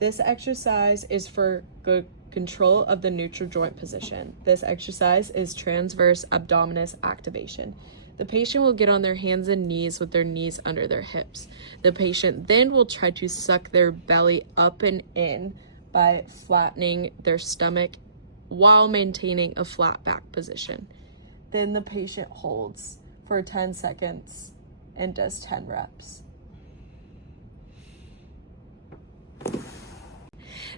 This exercise is for good control of the neutral joint position. This exercise is transverse abdominis activation. The patient will get on their hands and knees with their knees under their hips. The patient then will try to suck their belly up and in by flattening their stomach while maintaining a flat back position. Then the patient holds for 10 seconds and does 10 reps.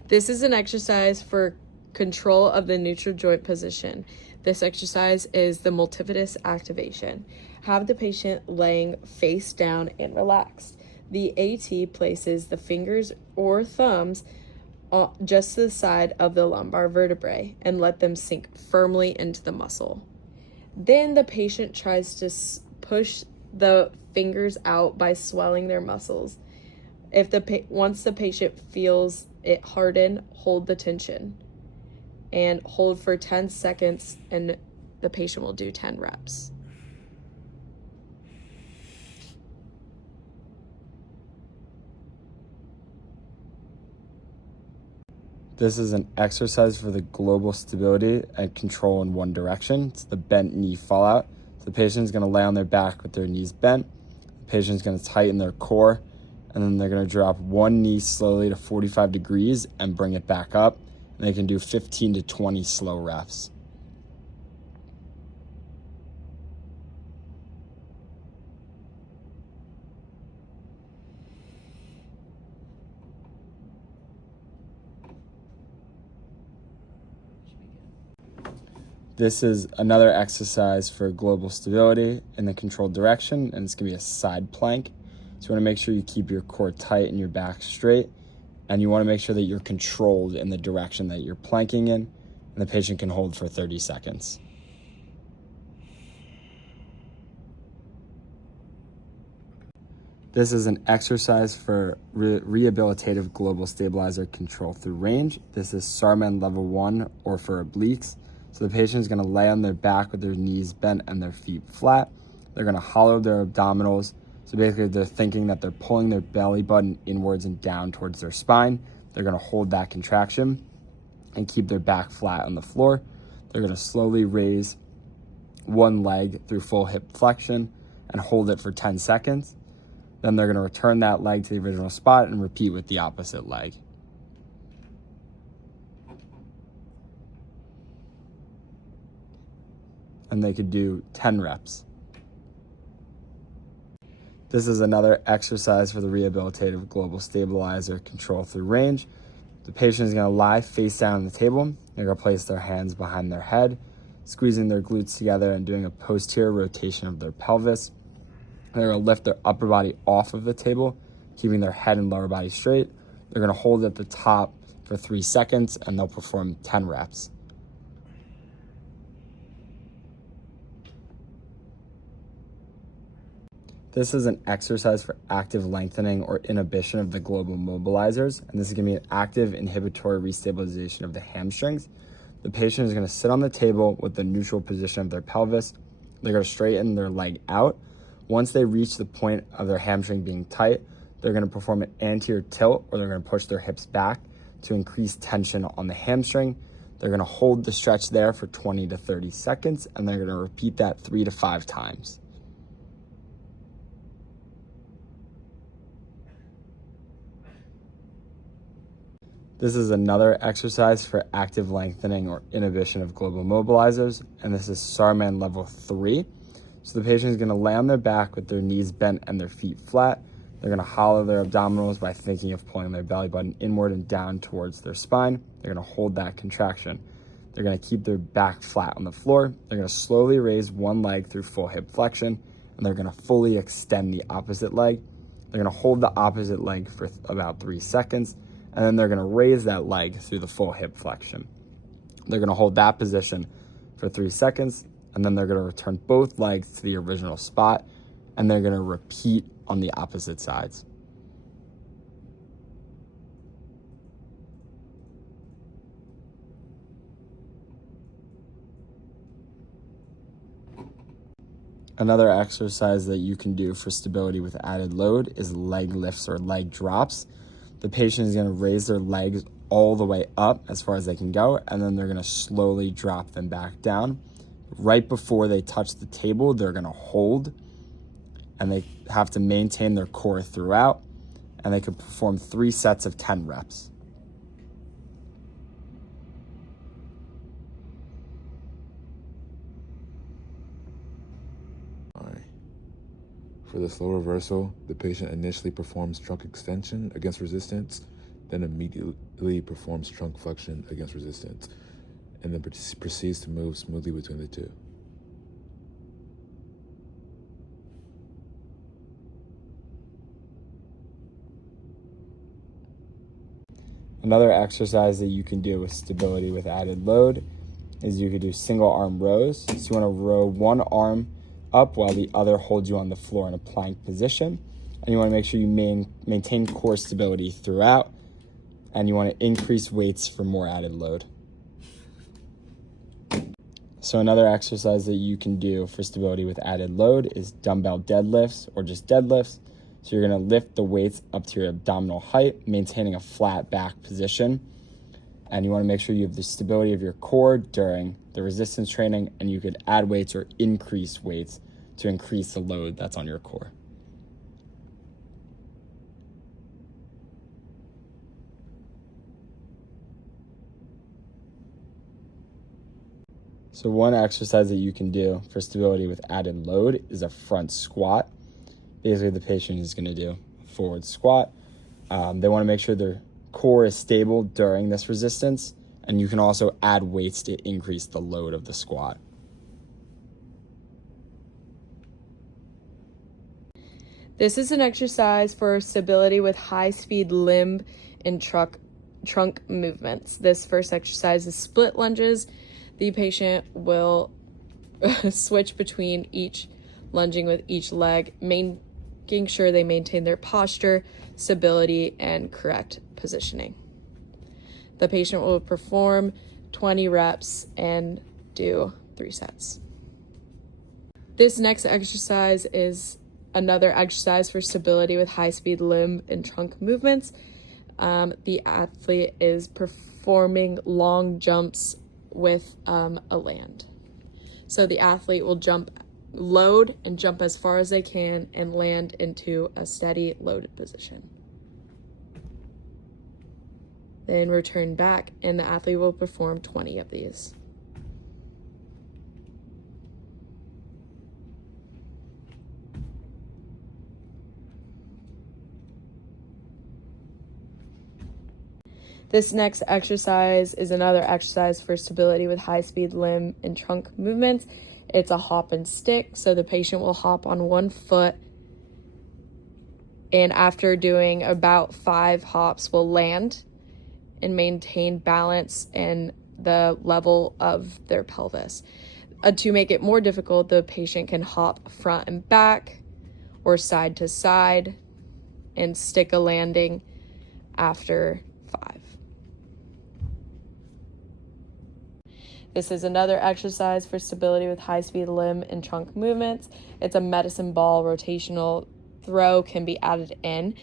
This is an exercise for control of the neutral joint position. This exercise is the multifidus activation. Have the patient laying face down and relaxed. The AT places the fingers or thumbs just to the side of the lumbar vertebrae and let them sink firmly into the muscle. Then the patient tries to push the fingers out by swelling their muscles. Once the patient feels it harden, hold the tension and hold for 10 seconds, and the patient will do 10 reps. This is an exercise for the global stability and control in one direction. It's the bent knee fallout. So the patient is going to lay on their back with their knees bent. The patient is going to tighten their core, and then they're going to drop one knee slowly to 45 degrees and bring it back up. And they can do 15 to 20 slow reps. This is another exercise for global stability in the controlled direction, and it's going to be a side plank. So you want to make sure you keep your core tight and your back straight, and you want to make sure that you're controlled in the direction that you're planking in, and the patient can hold for 30 seconds. This is an exercise for rehabilitative global stabilizer control through range. This is Sarman level 1, or for obliques. So the patient is going to lay on their back with their knees bent and their feet flat. They're going to hollow their abdominals. So basically they're thinking that they're pulling their belly button inwards and down towards their spine. They're going to hold that contraction and keep their back flat on the floor. They're going to slowly raise one leg through full hip flexion and hold it for 10 seconds. Then they're going to return that leg to the original spot and repeat with the opposite leg. And they could do 10 reps. This is another exercise for the rehabilitative global stabilizer control through range. The patient is going to lie face down on the table. They're going to place their hands behind their head, squeezing their glutes together and doing a posterior rotation of their pelvis. They're going to lift their upper body off of the table, keeping their head and lower body straight. They're going to hold at the top for 3 seconds, and they'll perform 10 reps. This is an exercise for active lengthening or inhibition of the global mobilizers, and this is going to be an active inhibitory restabilization of the hamstrings. The patient is going to sit on the table with the neutral position of their pelvis. They're going to straighten their leg out. Once they reach the point of their hamstring being tight, they're going to perform an anterior tilt, or they're going to push their hips back to increase tension on the hamstring. They're going to hold the stretch there for 20 to 30 seconds, and they're going to repeat that 3 to 5 times. This is another exercise for active lengthening or inhibition of global mobilizers, and this is Sarman level 3. So the patient is going to lay on their back with their knees bent and their feet flat. They're going to hollow their abdominals by thinking of pulling their belly button inward and down towards their spine. They're going to hold that contraction. They're going to keep their back flat on the floor. They're going to slowly raise one leg through full hip flexion, and they're going to fully extend the opposite leg. They're going to hold the opposite leg for about 3 seconds, and then they're going to raise that leg through the full hip flexion. They're going to hold that position for 3 seconds, and then they're going to return both legs to the original spot, and they're going to repeat on the opposite sides. Another exercise that you can do for stability with added load is leg lifts or leg drops. the patient is going to raise their legs all the way up as far as they can go, and then they're going to slowly drop them back down. Right before they touch the table, they're going to hold, and they have to maintain their core throughout, and they can perform 3 sets of 10 reps. For the slow reversal, the patient initially performs trunk extension against resistance, then immediately performs trunk flexion against resistance, and then proceeds to move smoothly between the two. Another exercise that you can do with stability with added load is you could do single arm rows. So you want to row one arm up while the other holds you on the floor in a plank position. And you want to make sure you maintain core stability throughout. And you want to increase weights for more added load. So another exercise that you can do for stability with added load is dumbbell deadlifts or just deadlifts. So you're going to lift the weights up to your abdominal height, maintaining a flat back position. And you want to make sure you have the stability of your core during the resistance training, and you could add weights or increase weights to increase the load that's on your core. So one exercise that you can do for stability with added load is a front squat. Basically, the patient is going to do a forward squat. They want to make sure their core is stable during this resistance, and you can also add weights to increase the load of the squat. This is an exercise for stability with high-speed limb and trunk movements. This first exercise is split lunges. The patient will switch between each lunging with each leg, making sure they maintain their posture, stability, and correct positioning. The patient will perform 20 reps and do 3 sets. This next exercise is another exercise for stability with high-speed limb and trunk movements. The athlete is performing long jumps with a land. So the athlete will load and jump as far as they can and land into a steady loaded position. Then return back, and the athlete will perform 20 of these. This next exercise is another exercise for stability with high-speed limb and trunk movements. It's a hop and stick, so the patient will hop on one foot, and after doing about 5 hops will land and maintain balance and the level of their pelvis. To make it more difficult, the patient can hop front and back or side to side and stick a landing after 5. This is another exercise for stability with high-speed limb and trunk movements. It's a medicine ball rotational throw, can be added in,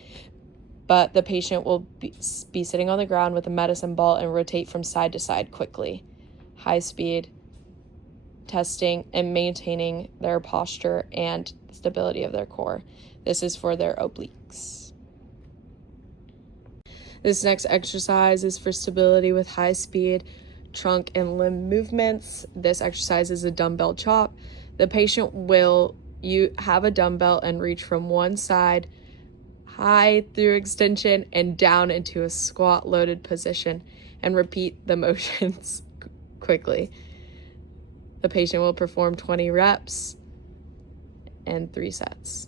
but the patient will be sitting on the ground with a medicine ball and rotate from side to side quickly. High speed, testing and maintaining their posture and stability of their core. This is for their obliques. This next exercise is for stability with high speed trunk and limb movements. This exercise is a dumbbell chop. The patient will have a dumbbell and reach from one side high through extension and down into a squat loaded position and repeat the motions quickly. The patient will perform 20 reps and 3 sets.